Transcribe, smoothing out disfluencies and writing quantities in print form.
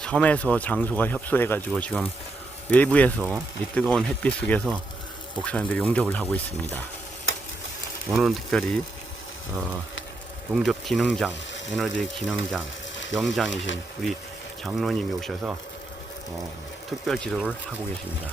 섬에서 장소가 협소해가지고 지금 외부에서 이 뜨거운 햇빛 속에서 목사님들이 용접을 하고 있습니다. 오늘은 특별히 용접 기능장, 에너지 기능장, 명장이신 우리 장로님이 오셔서 특별 지도를 하고 계십니다.